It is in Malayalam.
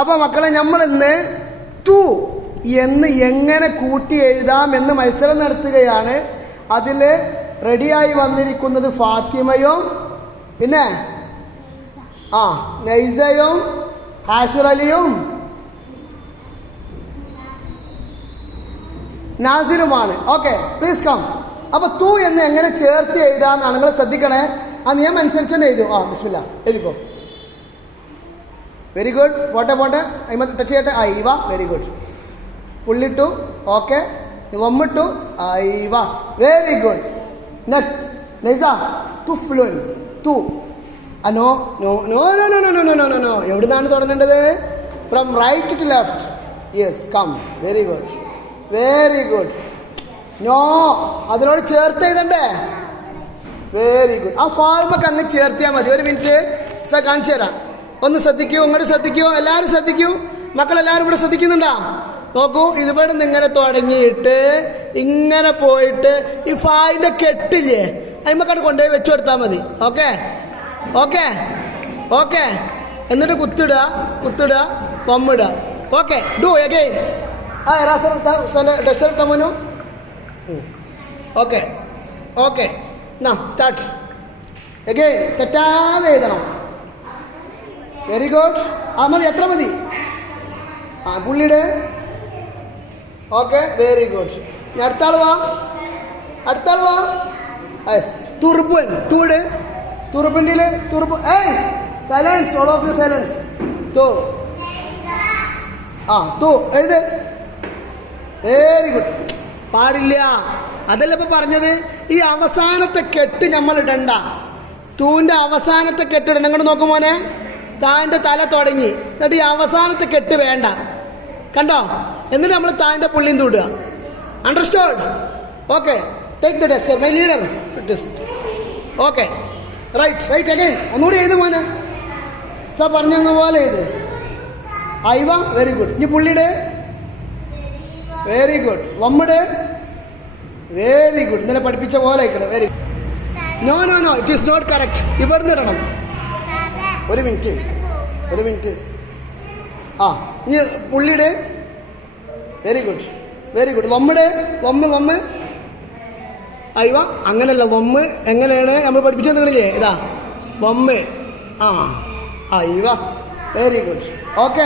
അപ്പൊ മക്കളെ നമ്മൾ ഇന്ന് ടു എന്ന് എങ്ങനെ കൂട്ടി എഴുതാം എന്ന് മത്സരം നടത്തുകയാണ്. അതിൽ റെഡിയായി വന്നിരിക്കുന്നത് ഫാത്തിമയും പിന്നെ? ആ നൈസയും ഹാഷുർ അലിയും ഓക്കെ പ്ലീസ് കം അപ്പൊ തൂ എന്ന് എങ്ങനെ ചേർത്ത് എഴുതാന്നാണ് നിങ്ങൾ ശ്രദ്ധിക്കണേ. ആ നിയമം അനുസരിച്ച് തന്നെ എഴുതും. ആ ബിസ്മില്ല എഴുതിക്കോ. വെരി ഗുഡ് പോട്ടെ പോട്ടെ അയിമ ടച്ച് ചെയ്യട്ടെ ഐവ വെരി ഗുഡ് പുള്ളിട്ടു ഓക്കെ വമ്മിട്ടു ഐവ വെരി ഗുഡ് നെക്സ്റ്റ് നൈസ തു ഫ്ലുൻ തു no no no no no no no no no no എവിടുന്നാണ് തുടങ്ങേണ്ടത് from right to left yes come very good very good no അതിനോട് ചേർത്ത് എഴുതണ്ടേ വെരി ഗുഡ് ആ ഫോമൊക്കെ അങ്ങ് ചേർത്തിയാൽ മതി ഒരു മിനിറ്റ് കാണിച്ചു തരാം ഒന്ന് ശ്രദ്ധിക്കൂ അങ്ങോട്ട് ശ്രദ്ധിക്കൂ എല്ലാവരും ശ്രദ്ധിക്കൂ. മക്കളെല്ലാവരും ഇവിടെ ശ്രദ്ധിക്കുന്നുണ്ടാ? നോക്കൂ ഇതുവരെ നിന്ന് ഇങ്ങനെ തുടങ്ങിയിട്ട് ഇങ്ങനെ പോയിട്ട് ഈ ഫായിന്റെ കെട്ടില്ലേ അതിമക്കാട് കൊണ്ടുപോയി വെച്ചു കൊടുത്താൽ മതി. ഓക്കെ? ഓക്കെ? ഓക്കെ? എന്നിട്ട് കുത്തിടുക കുത്തിടുക പമ്മിടുക ഓക്കെ ഡു എഗെയിൻ ആ റാസർ ഡ്രസ് എടുത്താൽ മോനു. ഓക്കെ. ഓക്കെ. എന്നാ സ്റ്റാർട്ട് എഗെയിൻ തെറ്റാതെ എഴുതണം. വെരി ഗുഡ് ആ മതി എത്ര മതി? ആ പുള്ളിയുടെ. ഓക്കെ വെരി ഗുഡ് ഞാൻ അടുത്ത വാ. അടുത്ത വാ. യെസ് തുർബൻ. തൂട്. തുർബന്റെ തുർബ് ഏയ്! Silence all of you silence തോ. ആ തോ. എഴുത്. വെരി ഗുഡ് പാടില്ല. അതല്ല ഇപ്പൊ പറഞ്ഞത് ഈ അവസാനത്തെ കെട്ട് നമ്മൾ ഇടണ്ട തൂന്റെ അവസാനത്തെ കെട്ട് ഇടണം ഇങ്ങോട്ട് നോക്കും മോനെ? താന്റെ തല തുടങ്ങി. എന്നിട്ട് ഈ അവസാനത്തെ കെട്ട് വേണ്ട. കണ്ടോ? എന്നിട്ട് നമ്മൾ താന്റെ പുള്ളിയും തൂടുക. Understand okay take the test my leader okay right right again ഒന്നുകൂടി എഴുത് മോനെ. സാർ പറഞ്ഞ പോലെ എഴുത്. ഐവ വെരി ഗുഡ് ഇനി പുള്ളിയുടെ? വെരി ഗുഡ് വമ്മുടെ? വെരി ഗുഡ് ഇന്നലെ പഠിപ്പിച്ച പോലെ ആയിക്കണം very good no no no it is not correct ഇവിടുന്ന് ഇടണം. ഒരു മിനിറ്റ്. ഒരു മിനിറ്റ്. ആ ഇനി പുള്ളിയുടെ വെരി ഗുഡ് വെരി ഗുഡ് വമ്മട് വമ്മ് വമ്മ്. അയ്വ അങ്ങനല്ല. വമ്മ് എങ്ങനെയാണ് നമ്മൾ പഠിപ്പിച്ചു തന്നില്ലേ ഇതാ. വമ്മ്. ആ അയ്വ വെരി ഗുഡ് ഓക്കെ